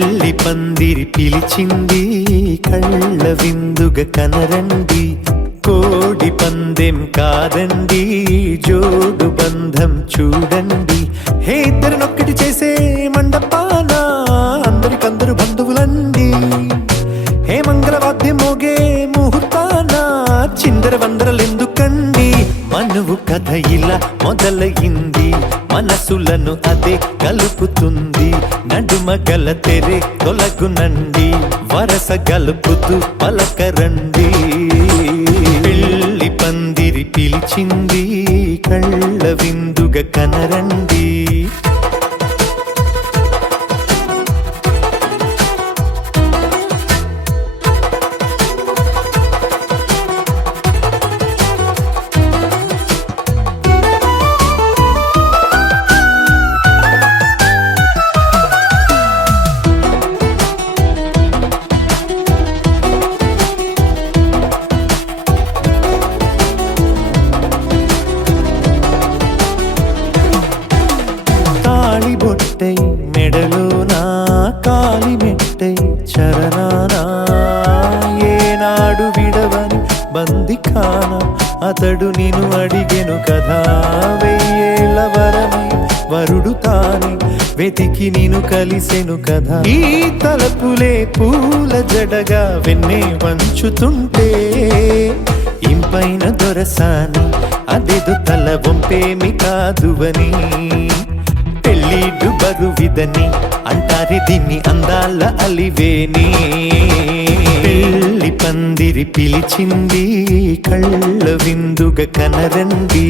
పెళ్లి పందిరి పిలిచింది కళ్ళ విందుగా కనరండి, కోడి పందెం కాదండి జోడు బంధం చూడండి. హే ఇద్దరినొక్కటి చేసే మండపాన అందరికందరు బంధువులండి. హే మంగళవాద్యం మోగే ముహూర్తాన చిందర వందరలెందుకండి. మనువు కథ ఇలా మొదలయింది, మనసులను అదే కలుపుతుంది. నడుమ గల తెరే తొలగునండి, వరస గలుపుతూ పలకరండి. పెళ్లి పందిరి పిలిచింది కళ్ళ విందుగా కనరండి. బొట్టై మెడలోనా కాలి మెట్టై చరణానా ఏనాడు విడవని బందిఖాన అతడు నిన్ను అడిగెను కదా. వెయ్యేళ్ళ వరమై వరుడు తానే వెతికి నిన్ను కలిసెను కదా. ఈ తలపులే పూల జడగా వెన్నే వంచుతుంటే ఇంపైన దొరసాని అదేదో తల వంపేమి కాదువని. పెళ్ళిడు బరువిదని అంటారే దీన్ని అందాల అలివేని. పెళ్లి పందిరి పిలిచింది కళ్ళ విందుగా కనరండి.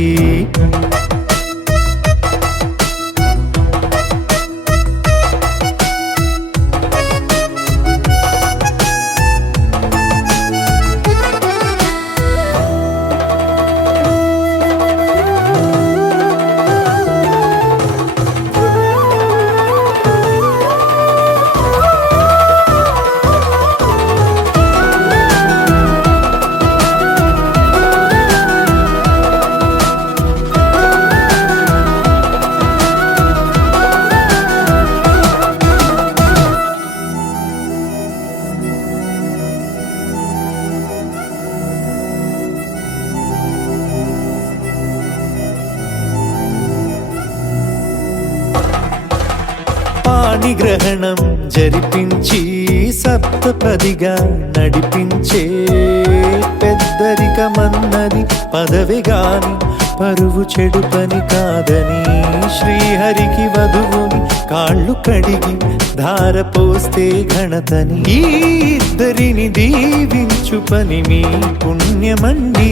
గ్రహణం జరిపించి సప్తపదిగా నడిపించే పెద్దరికమన్నది పదవి గాని పరువు చెడు పని కాదని. శ్రీహరికి వధువుని కాళ్ళు కడిగి ధార పోస్తే ఘనతని. ఈ ఇద్దరిని దీవించు పని మీ పుణ్యమండి.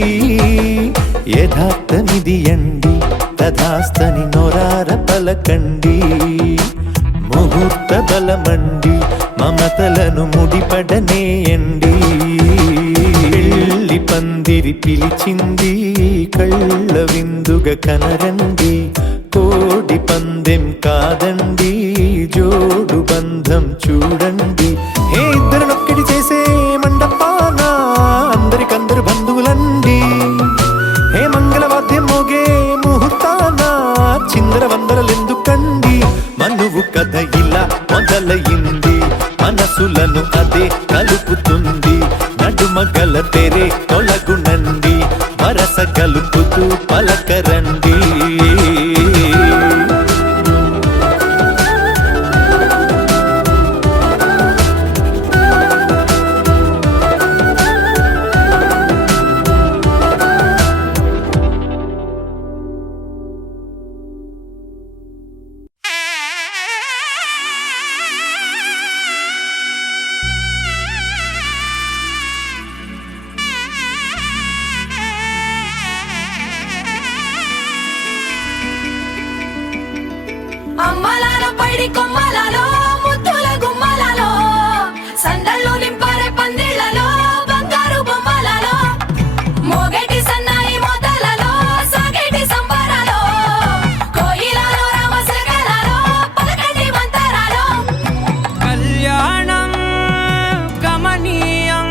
యథార్థమిది అండి తథాస్తని నొరార పలకండి. ముహూర్త బలమండి మమతలను ముడిపడనేయండి. పెళ్లి పందిరి పిలిచింది కళ్ళ విందుగా కనరండి, కోడి పందెం కాదండి జోడు బంధం చూడండి. హే ఇద్దరినొక్కటి చేసే మండపాన అందరికందరు బంధువులండి. హే మంగళవాద్యం మోగే ముహూర్తాన చిందర వందరలెందుకండి. మనువు కథ ఇలా మొదలయింది, మనసులను అదే కలుపుతుంది. నడుమ గల తెరే తొలగునండి, వరస కలుపుతూ పలకరండి. అమ్మలాలో పైడి కొమ్మలలో ముద్దుల గుమ్మలలో సందళ్ళు నింపారే పందిళ్లలో బంగారు బొమ్మలలో మోగేటి సన్నాయి మోతలలో సాగేటి సంబరాలో కోయిలలో రామశకలలో పలకటి మంతరాలో. కళ్యాణం గమనీయం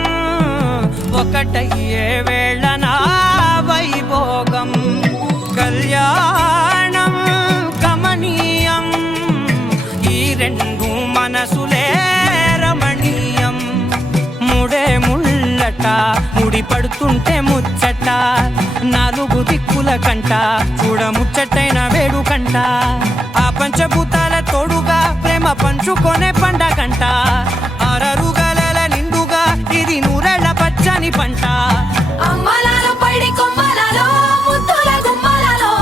ఒకటయ్యే వేళ నా వైభోగం. కళ్యాణం గమనీయం ఈ రెండు మనసులే ముడి పడుతుంటే ముచ్చట నాలుగు దిక్కుల కంట చూడ ముచ్చటైన వేడుకంట ఆ పంచభూతాల తోడుగా ప్రేమ పంచుకొనే పండగంట ఆరరుగల నిండుగా ఇది నూరెళ్ళ పచ్చని పంట అమ్మలాలో పడి కొమ్మలలో ముద్దుల గుమ్మలలో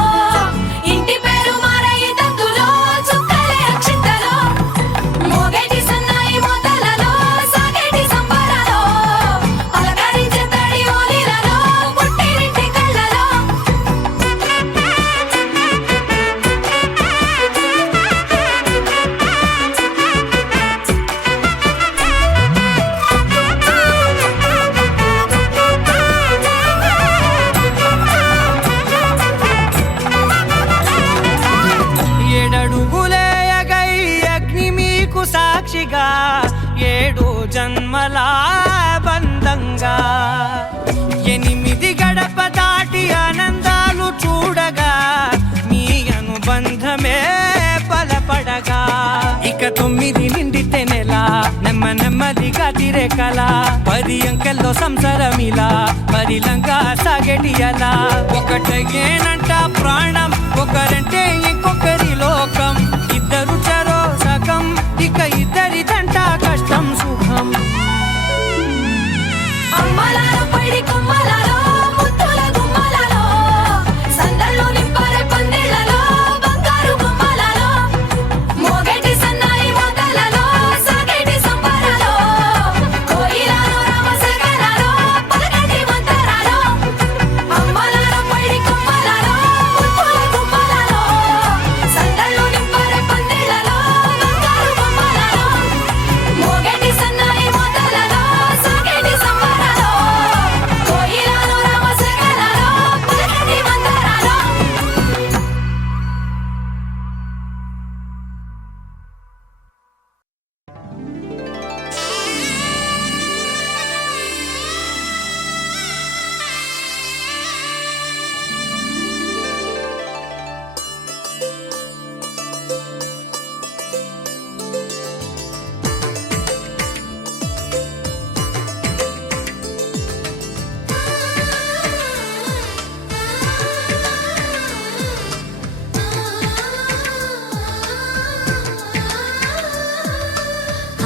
ఇంటి పేరు మారయి తంతులో చుక్కలే అక్షింతలో మోగేటి సన్నాయి మోతలలో సాగేటి సంబరాలో పలకరించే తడి ఓలిలలో పుట్టినింటి కళ్ళలో ఏడడుగులేయగై అగ్ని మీకు సాక్షిగా 7 జన్మల బంధంగా 8 గడప దాటి ఆనందాలు చూడగా మీ అనుబంధమే బలపడగా ఇక 9 నిండితే నెల నెమ్మదిగా తిరేకల 10 అంకెల్లో సంసారమిలా పరిలంగా సాగేటియలా ఒకటేనంట ప్రాణం ఒకరంటే ఇంకొకరి లోకం ఇద్దరు చరో సగం ఇక ఇద్దరిదంట కష్టం సుఖం అమ్మలాలో పడి కొమ్మలలో ముద్దుల గుమ్మలలో సందళ్ళు నింపారే పందిళ్ళలో బంగారు గుమ్మలలో మోగేటి సన్నాయి మోతలలో సాగేటి సంబరాలో కోయిలలో రామశేఖరాలో పలకటి మంతరాలో అమ్మలాలో పడి కొమ్మలలో ముద్దుల గుమ్మలలో సందళ్ళు నింపారే పందిళ్ళలో బంగారు గుమ్మలలో మోగేటి సన్నాయి మోతలలో సాగేటి సంబరాలో కోయిలలో రామశేఖరాలో పలకటి మంతరాలో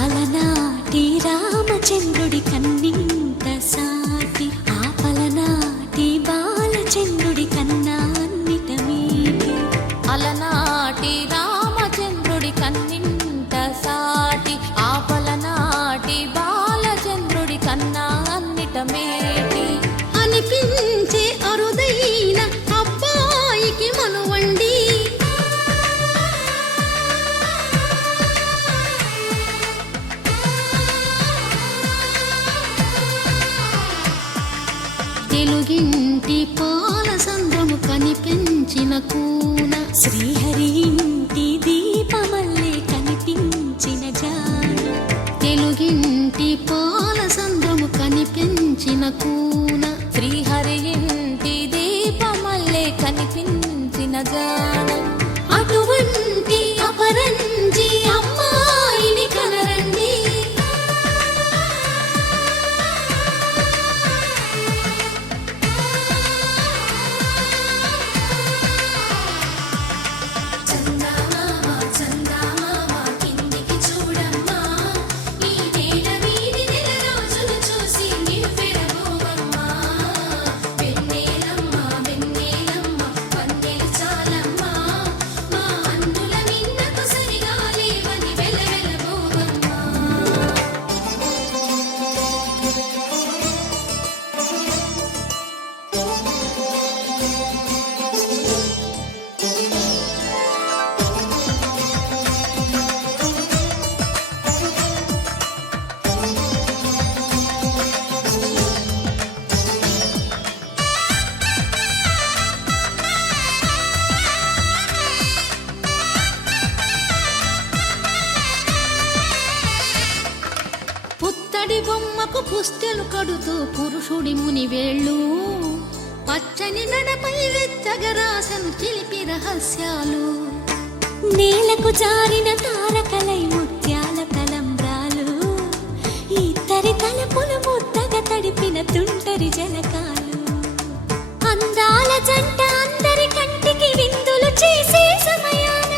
అలనాటి రామచంద్రుడి కన్నింత సాటి ఆపలనాటి బాలచంద్రుడి కన్నా అన్నిట మీటి అలనాటి రామచంద్రుడి కన్నింట సాటి ఆపలనాటి బాలచంద్రుడి కన్నా అన్నిట మేటి అనిపించే అరుదైన అబ్బాయికి మనువండి తెలుగింటి పాల సంద్రము కనిపించిన కూన శ్రీహరి ఇంటి దీపమల్లే కనిపించిన జాన తెలుగింటి పాల సంద్రము కనిపించిన కూన శ్రీహరి ఇంటి దీపమల్లే కనిపించిన జానం అటువంటి అపరంజి అమ్మాయిని కనరండి చందమామ చందమామ కిందికి చూడమ్మా ఈ నేల వీధి నెల రోజులు చూసి నివ్వెరబోవమ్మా వెన్నెలమ్మ వెన్నెలమ్మ పన్నెలు చాలమ్మా మా అందుల మిన్నకు సరిగా లేవని వెలవెలబోవమ్మా పుత్తడి బొమ్మకు పుస్తెలు కడుతూ పురుషుడి ముని వేళ్ళు పచ్చని నడపై వెచ్చగరాసను చిలిపి రహస్యాలు నేలకు జారిన తారకలై ముత్యాల తలంబ్రాలు ఇద్దరి తలపులు ముద్దగా తడిపిన తుంట అందరి జనకాలు. అందాల జంట అందరి కంటికి విందులు చేసే సమయాన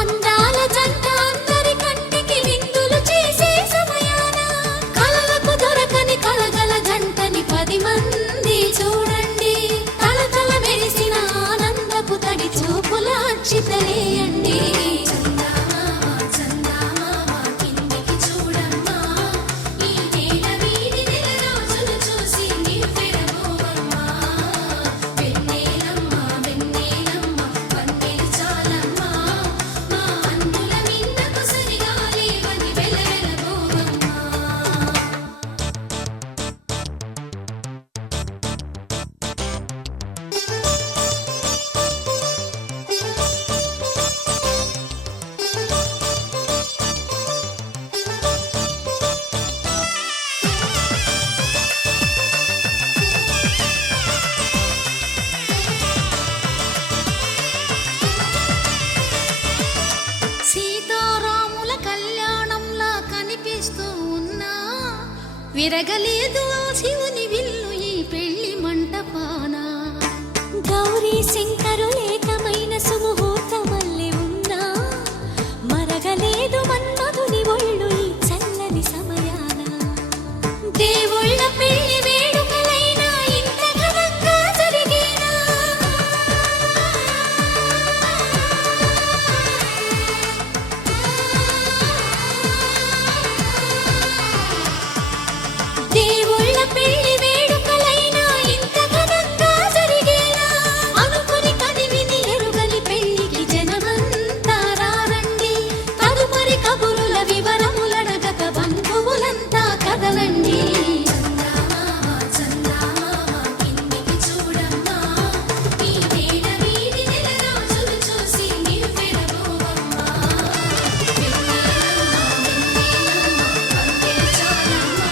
అందాల జంట అందరి కంటికి విందులు చేసే సమయాన కలలకు దొరకని కలగల జంటని 10 మంది చూడండి. తలతల మెరిసిన ఆనందపు తడి చూపుల అక్షితలేయండి. చందమామ చందమామ కిందికి చూడమ్మా, ఈ నేల వీడి నెల రోజులు చూసి నివ్వెరపోవమ్మా. వెన్నెలమ్మ వెన్నెలమ్మ వన్నెలు చాలమ్మా, మా అన్నుల మిన్నకు సరిగా లేవని వెలవెలబోవమ్మా. సీతారాముల కళ్యాణంలా కనిపిస్తూ ఉన్నా విరగలేదు ఆ శివుని విల్లు ఈ పెళ్లి మంటపాన. గౌరీ శంకరులేకమైన సుముహూర్తమల్లె ఉన్నా మరగలేదు మన్మధుని ఒళ్ళు ఈ చల్లని సమయాన. దేవుళ్ళ పెళ్లి వేడుకలైనా ఇంత ఘనంగా జరిగేనా? దేవుళ్ళ పెళ్లి వేడుకలైనా ఇంత ఘనంగా జరిగేనా? అనుకుని కదివిని ఎరుగని పెళ్లికి జనమంతా రారండి. తదుపరి కబురుల వివరములడగక బంధువులంతా కదలండి. చందమామ చందమామ కిందికి చూడమ్మా, ఈ నేల వీడి నెల రోజులు చూసి నివ్వెరపోవమ్మా. వెన్నెలమ్మ వెన్నెలమ్మ వన్నెలు చాలమ్మా,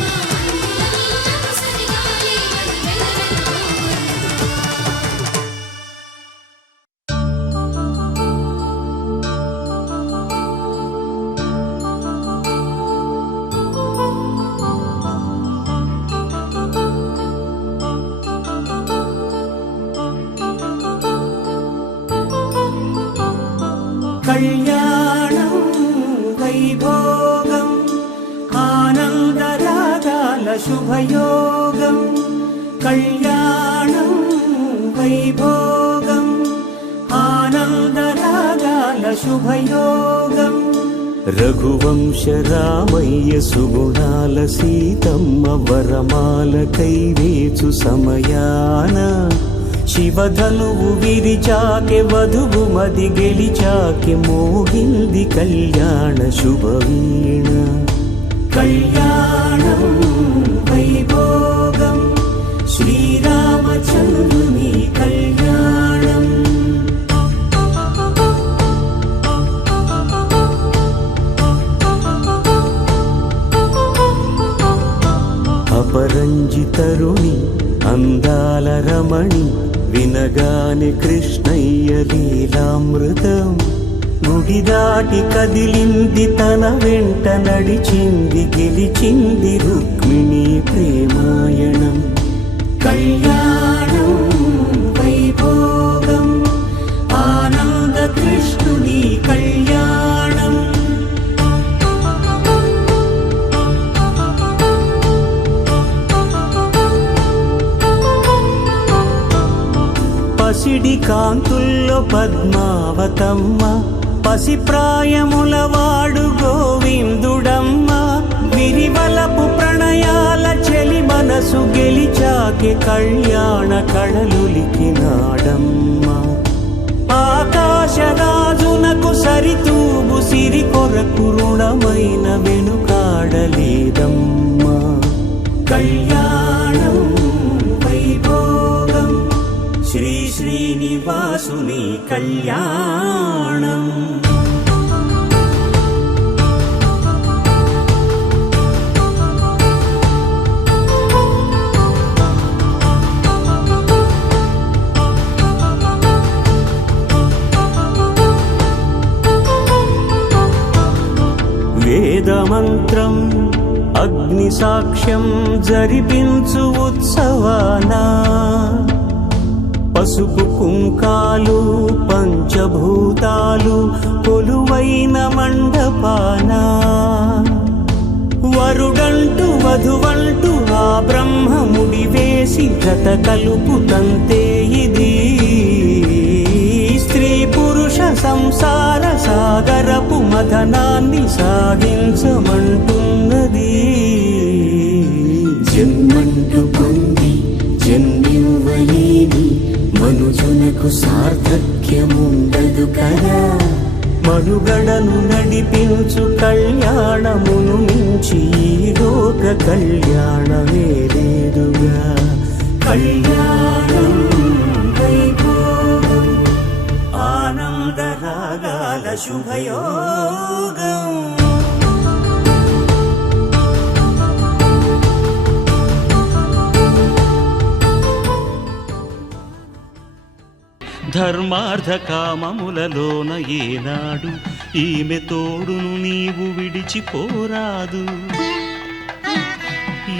మా అన్నుల మిన్నకు సరిగా లేవని వెలవెలబోవమ్మా. కళ్యాణం వైభోగం ఆనందరాగాల శుభయోగం. కళ్యాణం వైభోగం ఆనందరాగాల శుభయోగం. రఘువంశ రామయ్య సుగుణాల సీతమ్మ వరమాల కైవేచు సమయాన శివధనువు విరిచాకె వధువు మది గెలిచాకె మోగింది కళ్యాణ శుభవీణ. కళ్యాణం వైభోగం శ్రీరామచంద్రుని కళ్యాణం. అపరంజి తరుణి అందాల రమణి వినగానే కృష్ణయ్య లీలామృతం. గుడి దాటి కదిలింది తన వెంట నడిచింది గెలిచింది రుక్మిణి ప్రేమాయణం. కళ్యాణం వైభోగం ఆనంద కృష్ణుని కళ్యాణం. పసిడి కాంతుల్లో పద్మావతమ్మ పసిప్రాయముల వాడు గోవిందుడమ్మ. విరివలపు ప్రణయాల చెలి మనసు గెలిచాకె కళ్యాణ కళలులికినాడమ్మ. ఆకాశరాజునకు సరితూబు సిరి కొరకు రుణమైన వెనుకాడలేదమ్మా. కళ్యాణం వైభోగం శ్రీ శ్రీనివాసుని కళ్యాణం. సాక్ష్యం జరిపించు ఉత్సవాన పసుపు కుంకాలు పంచభూతాలు కొలువైన మండపాన వరుడంటూ వధువంటూ ఆ బ్రహ్మముడి వేసి జత కలుపు తంతే ఇది స్త్రీ పురుష సంసార సాగరపు మథనాన్ని సాగించమంటున్నది. జన్మంటూ పొంది జన్మివ్వలేని మనుజునకు సార్థక్యముండదు కదా. మనుగడను నడిపించు కళ్యాణమును మించి ఈ లోక కళ్యాణమే లేదుగా. కళ్యాణం వైభోగం ఆనందరాగాల శుభయోగం. ధర్మార్థ కామములలోన ఏనాడు ఈమె తోడును నీవు విడిచిపోరాదు.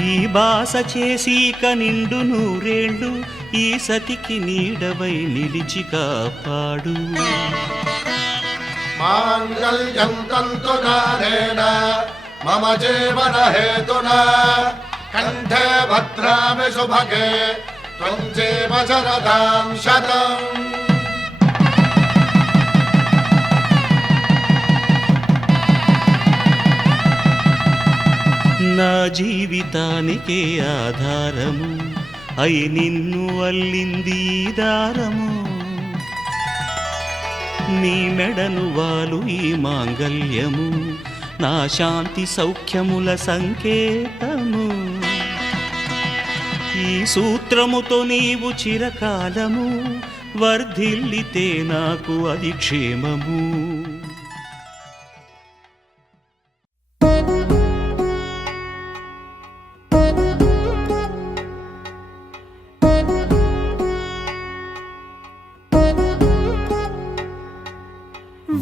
ఈ బాస చేసి కనిండు నూరేళ్ళు ఈ సతికి నీడవై నిలిచి కాపాడు. మాంగళ్యం తంతునానేన మమ జీవన హేతునా కంఠే భద్రామి శుభగే త్వం జీవ శరదాం శతం. నా జీవితానికే ఆధారము అయి నిన్ను అల్లింది ఈ దారము. నీ మెడను వాలు ఈ మాంగల్యము నా శాంతి సౌఖ్యముల సంకేతము. ఈ సూత్రముతో నీవు చిరకాలము వర్ధిల్లితే నాకు అది క్షేమము.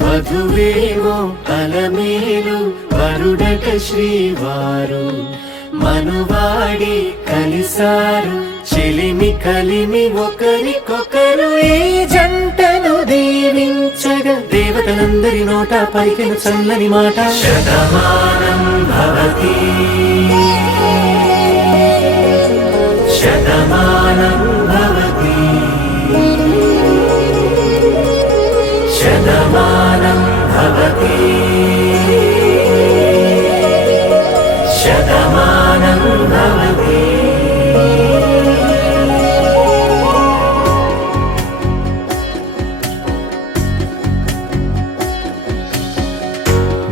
వధువేవో అలమేలు వరుడట శ్రీవారు మనువాడి కలిసారు చెలిమి కలిమి ఒకరికొకరు ఈ జంటను దీవించగా దేవతలందరి నోట పలికిన చల్లని మాట శతమానం భవతి శతమానం భవతి శతమానం భవతి శతమానం భవతి.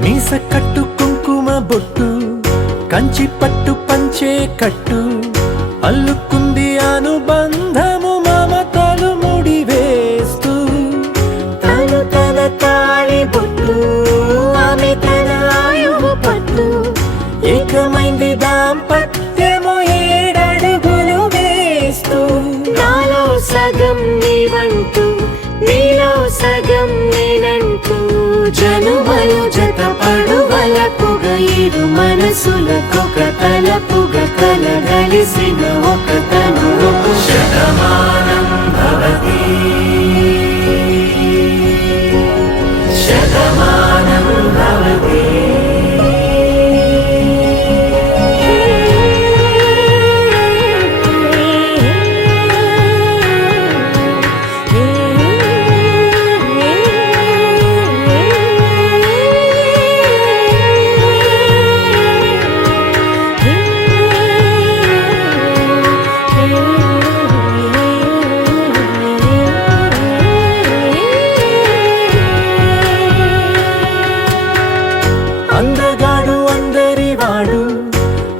మీస కట్టు కుంకుమ బొట్టు కంచి పట్టు పంచే కట్టు అల్లుకుంది అనుబంధము మమతలు ముడి వేస్తూ తను తన తాళి బొట్టు ఆమె తన ఆయువు పట్టు ఏకమైంది దాంపత్యము 7 అడుగులు వేస్తూ నాలో సగం నీవంటూ నీలో సగం నేనంటూ జనుమలు జత పడువలకుగా ఇరు మనసులకొక తలపుగా కలగలిసిన ఒక తను శతమానం భవతి శతమానం భవతి. అందగాడు అందరివాడు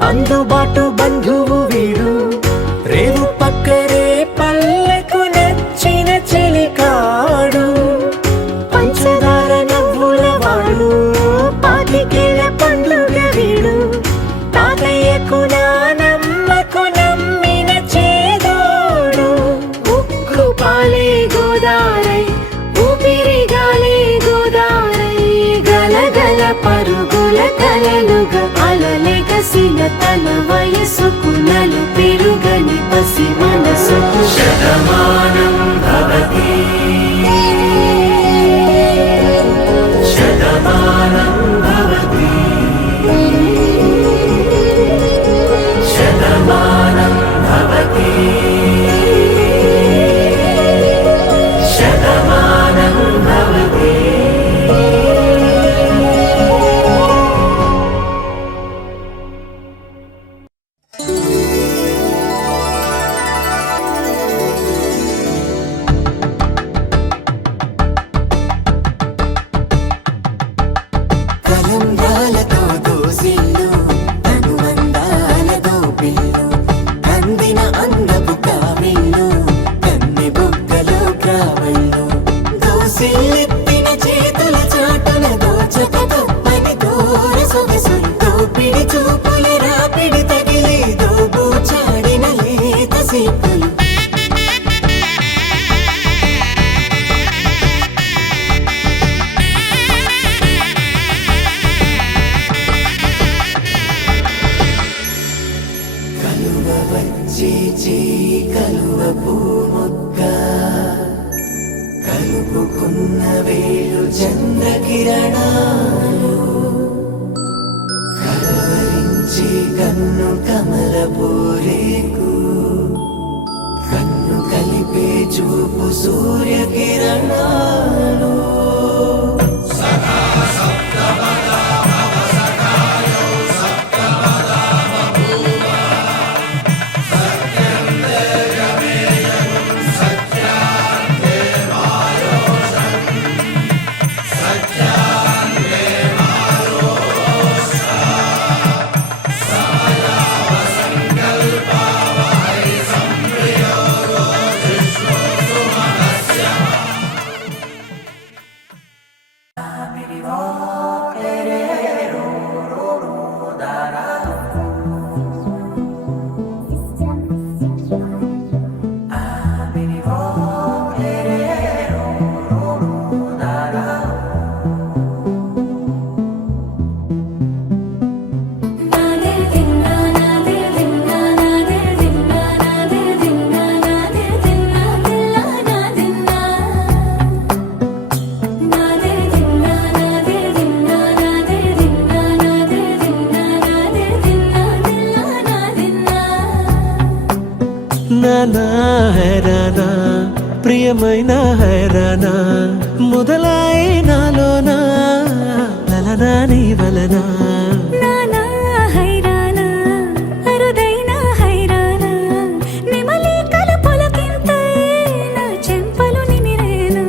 అందుబాటు బంధువు వీడు రేవు పక్కరే పల్లెకు నచ్చిన చెలికాడు పంచదార నవ్వుల వాడు పాతికేల పండుగ వీడు తాతయ్యకు నానమ్మకు నమ్మిన చేదోడు ఉక్కు పాలే గోదారై ఊపిరి గాలే గోదారై గలగల పరుగుల కలలుగా అలలెగసిన తన వయసుకు నలు పెరుగని పసి మనసుకు శతమానం భవతి శతమానం భవతి శతమానం భవతి శతమానం భవతి. కలంబ్రాలతో దోసిల్లు అనువందాలతో పిల్లు అందిన అందపు కావిల్లు కన్నె బుగ్గలో క్రావళ్ళు దోసిల్లెత్తిన చేతుల చాటున దోచక తప్పని దూర సొగసులు దోపిడి చూపుల రాపిడి తగిలి దోబూచాడిన లేత సీపులు కలువ వచ్చి చేయి కలువ పూమొక్క కలుపుకున్న వేలు చంద్రకిరణాలు కలవరించి కన్ను కమల పూరేకు కన్ను కలిపే చూపు సూర్యకిరణాలు నానా హైరానా ప్రియమైన హైరానా మొదలాయి నాలోనా లలనా నీ వలనా నానా హైరానా అరుదైన హైరానా నిమలి కలుపులకింతై నా చెంపలు నిమిరేనా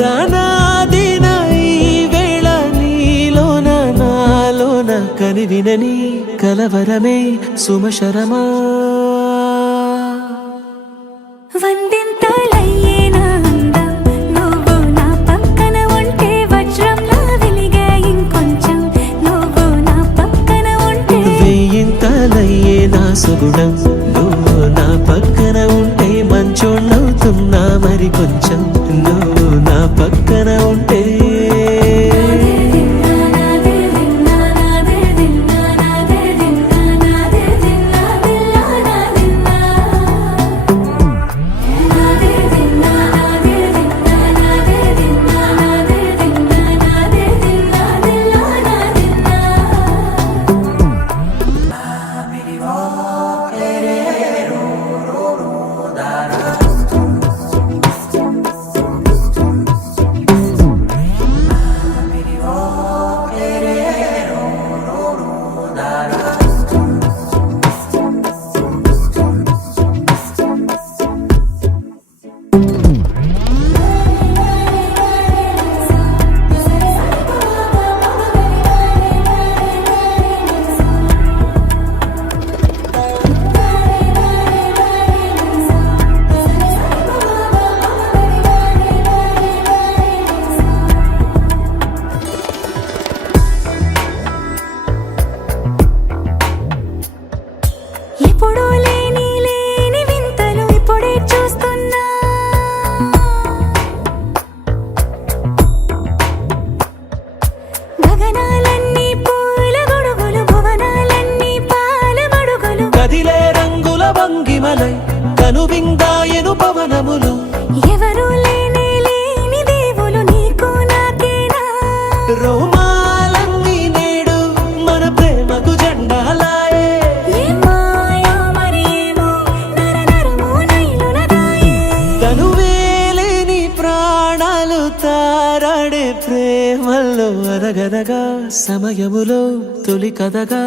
దానాదిన ఈ వేళ నీలోన నాలోన కనివినని కలవరమే సుమశరమా వందింతలయ్యేనా అందం నువ్వు నా పక్కన ఉంటే వజ్రంలా వెలిగే ఇంకొంచెం నువ్వు నా పక్కన ఉంటే వేయింతలయ్యే నా సుగుణం నువ్వు నా పక్కన ఉంటే మంచోళ్ళవుతున్నా మరి కొంచెం నువ్వు నా పక్కన ఉంటే తారాడే ప్రేమల్లో అరగరగా సమయములో తొలి కథగా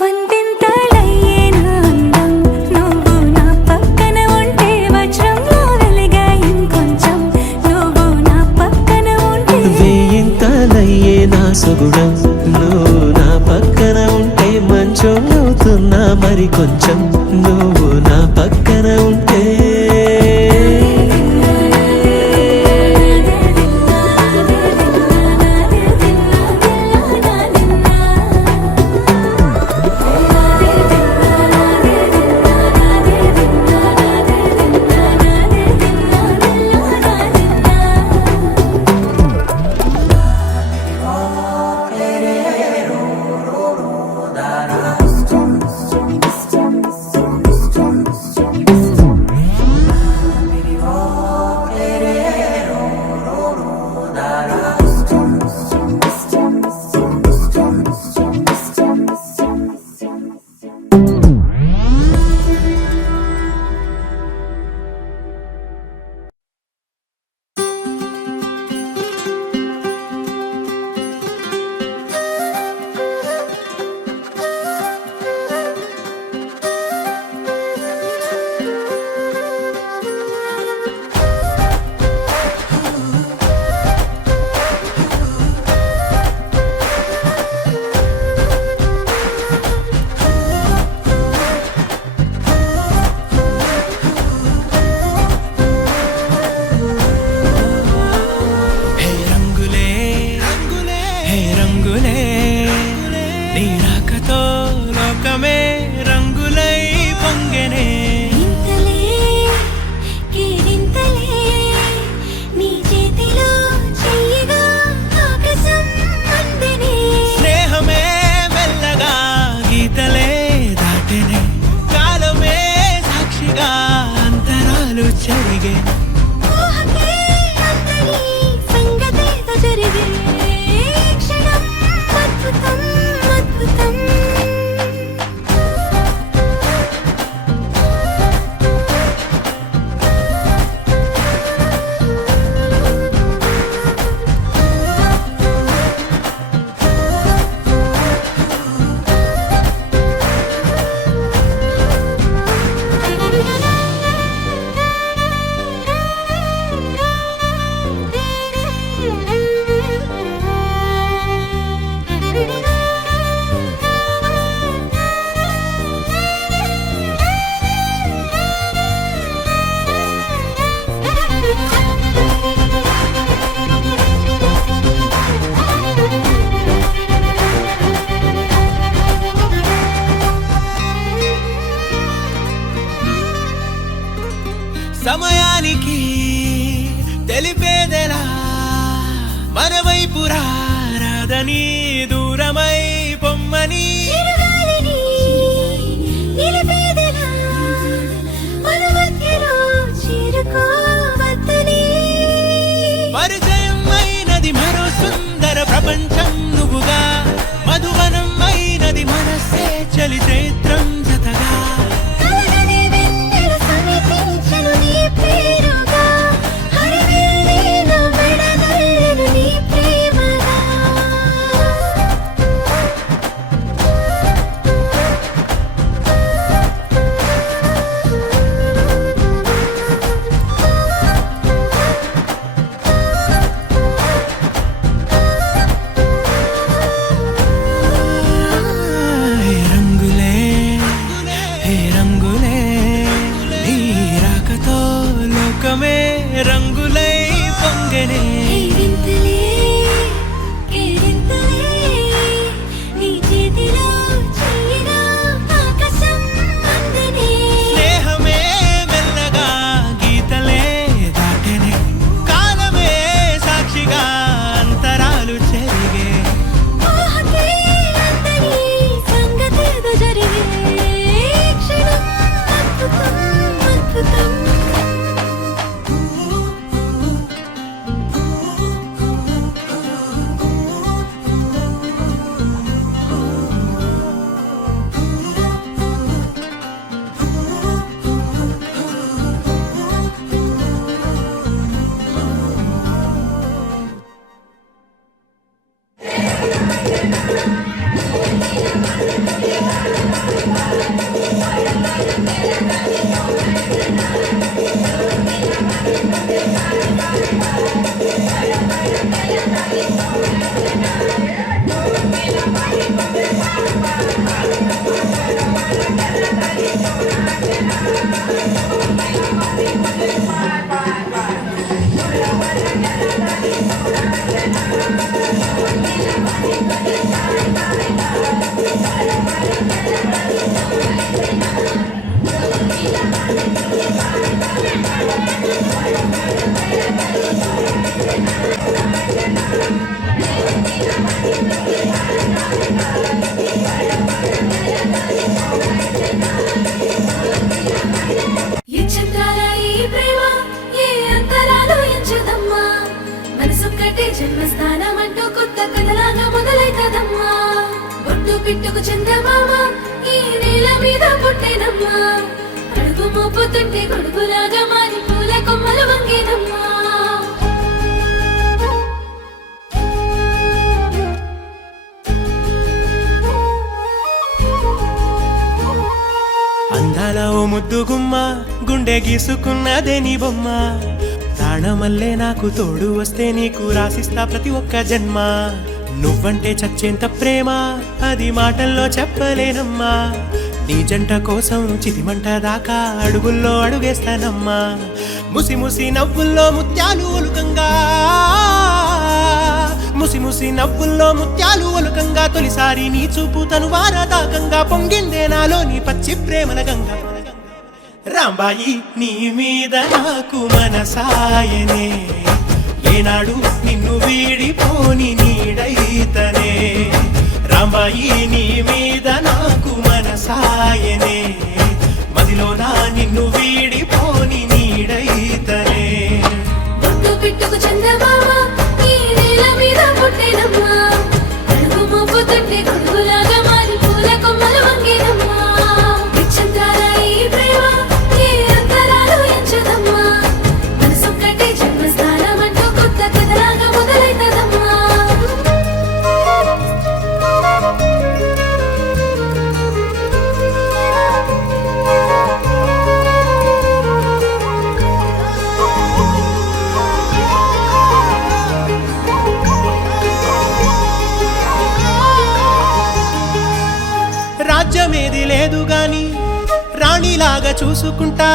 వందింతలయ్యే నా అందం నువ్వు నా పక్కన ఉంటే వజ్రంలా వెలిగా ఇంకొంచెం నువ్వు నా పక్కన ఉంటే వేయింతలయ్యే నా సుగుణం నువ్వు నా పక్కన ఉంటే మంచోళ్ళవుతున్నా మరి కొంచెం నువ్వు నా పక్కన ఉంటే ఇంతలే కేరింతలే నీ చేతిలో చెయ్యగా ఆకాశం అందనే స్నేహమే మెల్లగా గీతలే దాటెనే కాలమే సాక్షిగా అంతరాలు చెరిగే ఊహకే అందరి సంగతేదో జరిగే క్షణం అద్భుతం అద్భుతం సమయానికి తెలిపేదెలా మన వైపు రాదని దూరమై పొమ్మని చిరుగాలిని నిలిపేదెలా మన మధ్యలో చేరుకోవద్దని పరిచయం అయినది మరో సుందర ప్రపంచం నువ్వుగా మధువనం అయినది మనస్సే చలి చైత్రం జతగా కలగని వెన్నెల సమితించెను నీ పేరుగా హరివిల్లే నా మెడదల్లెను నీ ప్రేమగా రంగులే జన్మస్థానం అంటూ కొత్త కథలాగా మొదలైతదమ్మా బొట్టు పిట్టుకు చందమామ ఈ నేల మీద పుట్టేనమ్మా అడుగు మోపుతుంటే గొడుగులాగా మారి పూల కొమ్మలు వంగేనమ్మా అందాల ఓ ముద్దు గుమ్మ గుండె గీసుకున్నదే నీ బొమ్మ ప్రాణమల్లే నాకు తోడు వస్తే నీకు రాసిస్తా ప్రతి ఒక్క జన్మ నువ్వంటే చచ్చేంత ప్రేమ అది మాటల్లో చెప్పలేనమ్మా నీ జంట కోసం చితిమంట దాకా అడుగుల్లో అడుగేస్తానమ్మా ముసి ముసి నవ్వుల్లో ముత్యాలు ఒలుకంగా ముసి ముసి నవ్వుల్లో ముత్యాలు ఒలుకంగా తొలిసారి నీ చూపు తను వారదాకంగా పొంగిందే నాలో నీ పచ్చి ప్రేమల గంగా రాంబాయి నీ మీద నాకు మనసాయనే ఏనాడు నిన్ను వీడిపోని నీడైతనే రాంబాయి నీ మీద నాకు మనసాయనే మదిలో నా నిన్ను వీడిపోని నీడైతనే బొట్టు పిట్టుకు చందమామ ఈ నేల మీద పుట్టేనమ్మా అడుగు మోపుతుంటే గొడుగులాగా మారి పూల కొమ్మలు వంగేనమ్మా విచిత్రాల ఈ ప్రేమ ఏ అంతరాలు ఎంచదమ్మా మనసొక్కటే జన్మస్థానం అంటూ కొత్త కథలాగా మొదలైతదమ్మా రాజ్యమేది లేదు గాని రాణిలాగా చూసుకుంటా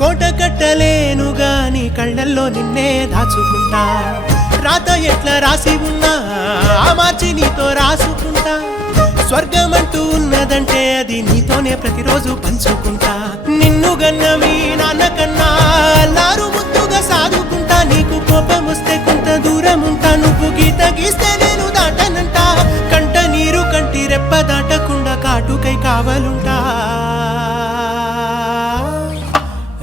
కోట కట్టలేను గాని కళ్ళల్లో నిన్నే దాచుకుంటా రాత ఎట్లా రాసి ఉన్నా ఆ మార్చి నీతో రాసుకుంటా స్వర్గమంటూ ఉన్నదంటే అది నీతోనే ప్రతిరోజు పంచుకుంటా నిన్ను గన్న మీ నాన్న కన్నా అల్లారు ముద్దుగా సాదుకుంటా నీకు కోపం వస్తే కొంత దూరం ఉంటా నువ్వు గీత గీస్తే నేను దాటనంట కంట నీరు కంటి రెప్ప దాటకుండా కాటుకై కావలుంటా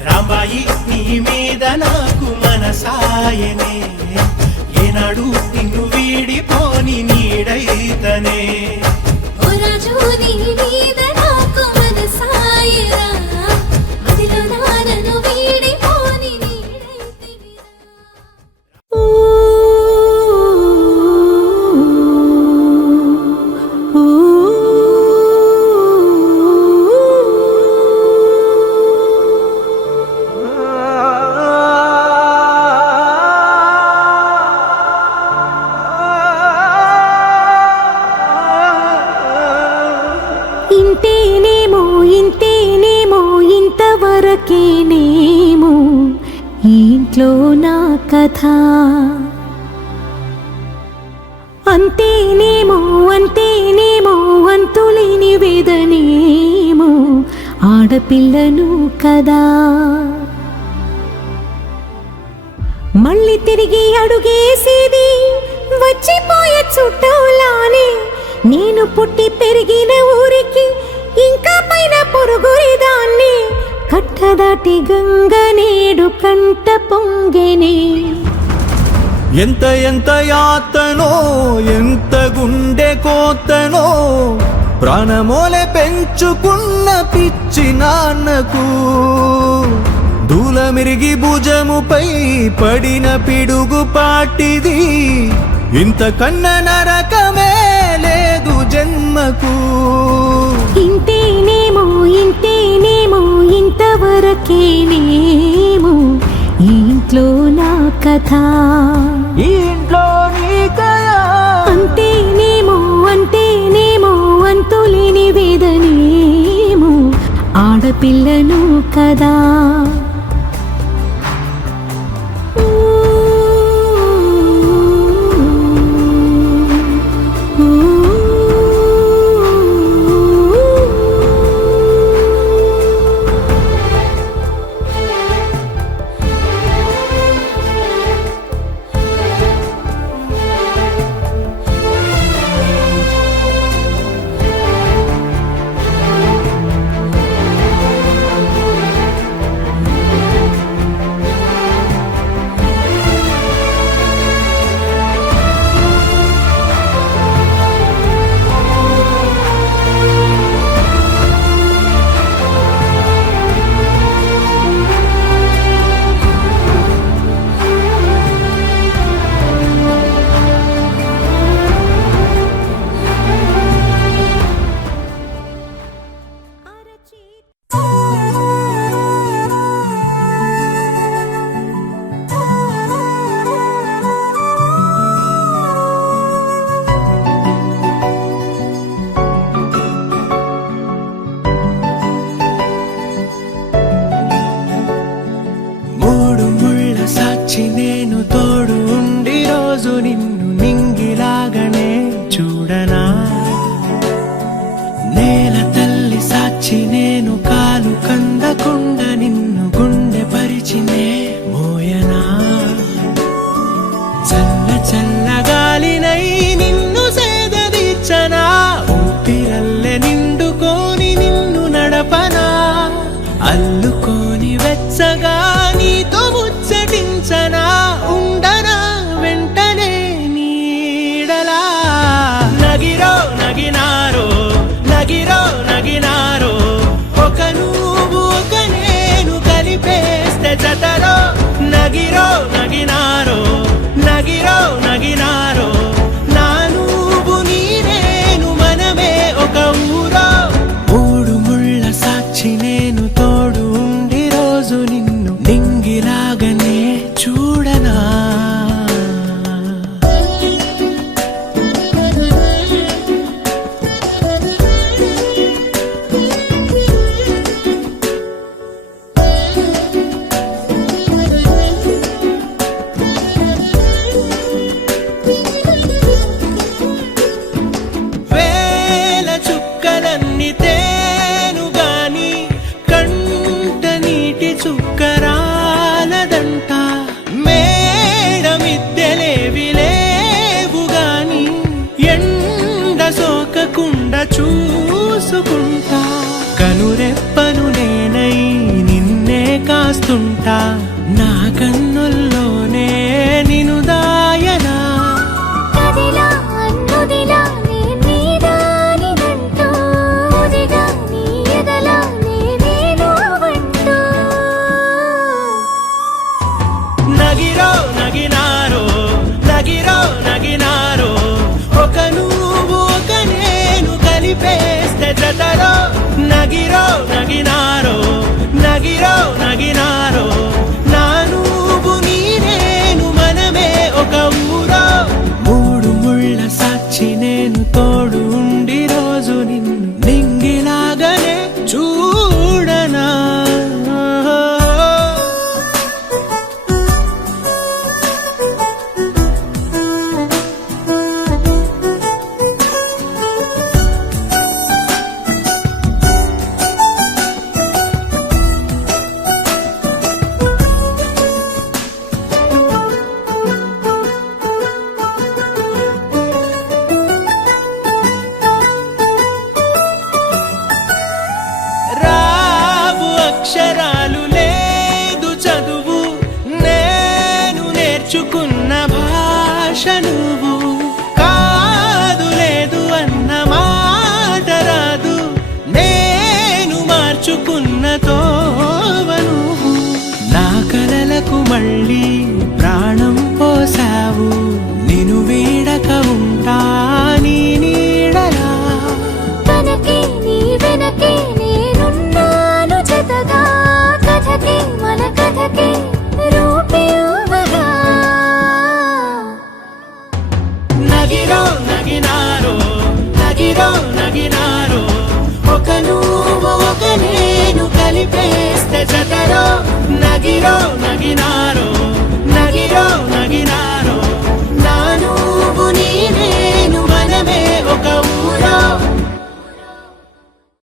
రాంబాయి నీ మీద నాకు మనసాయనే ఏనాడు నిన్ను వీడిపోని నీడైతనే ఓ రాజు నీ మీద నాకు మనసాయరా మదిలో నానను వీడిపోని నీడైతివిరా ఇంతేనేమో ఇంతేనేమో ఇంతవరకేనేమో ఈ ఇంట్లో నా కథ అంతేనేమో అంతేనేమో అంతులేని వేదనేమో ఆడపిల్లను కదా మళ్ళీ తిరిగి అడుగేసేది వచ్చిపోయే చుట్టూలానే నేను పుట్టి పెరిగిన ఊరికి ఇంకా పైన పొరుగురిదాన్ని కట్టదాటి గంగ నేడు కంట పొంగెనే ఎంత ఎంత యాతనో ఎంత గుండె కోతనో ప్రాణమోలే పెంచుకున్న పిచ్చి నాన్నకు దూలమిరిగి భుజముపై పడిన పిడుగు పాటిది ఇంతకన్న నరకమే లేదు జన్మకు ఇంతేనేమో ఇంతేనేమో ఇంతవరకేనేమో ఈ ఇంట్లో నా కథ ఈ ఇంట్లో నీకయా అంతేనేమో అంతేనేమో అంతులేని వేదనేమో ఆడపిల్లను కదా ముచ్చగా నీతో ముచ్చటించనా ఉండనా వెంటనే నీడలా నగిరో నగినారో నగిరో నగినారో ఒక నువ్వు ఒక నేను కలిపేస్తే జతలో నగిరో నగినారో నగిరో నగినారో నా నువ్వు నీ నేను మనమే ఒక ఊరో మూడు ముళ్ళ సాక్షి నేను తోడు ఉండి రోజు నిన్ను నింగిలాగనే చూడనా వేల చుక్కలన్నీ తేను గాని కంట నీటి చుక్కరాలదంట మేడ మిద్దెలేవి లేవు గాని ఎండ సోకకుండా చూసుకుంటా కనురెప్పను నేనై నిన్నే కాస్తుంటా నా కన్నుల్లోనే నిను దాయనా కదిలా అన్నుదిలా నీ నీదానిదంటూ ఉదిగా నీ ఎదలా నేను వంటూ నగిరో నగినారో నగిరో నగినారో ఒక నువ్వు ఒక నేను కలిపేస్తే జతలో నగిరో నగినారో నగిరో నగినారో నా నువ్వు నీ నేను మనమే ఒక ఊరో మూడు ముళ్ళ సాక్షి నేను తోడు ఉండి రోజు నిన్ను నింగిలాగనే చూడనా రావు అక్షరాలు లేదు చదువు నేను నేర్చుకున్న భాష నువ్వు కాదు లేదు అన్న మాట రాదు నేను మార్చుకున్న తోవ నువ్వు నా కలలకు మళ్ళీ ప్రాణం పోసావు నిను వీడక ఉంటా నీ నీడలా వెనకే నీ వెనకే నేనున్నాను జతగా కథకే మన కథకే రూపియువగా నగిరో నగినారో నగిరో నగినారో ఒక నువ్వు ఒక నేను కలిపేస్తే జతలో నగిరో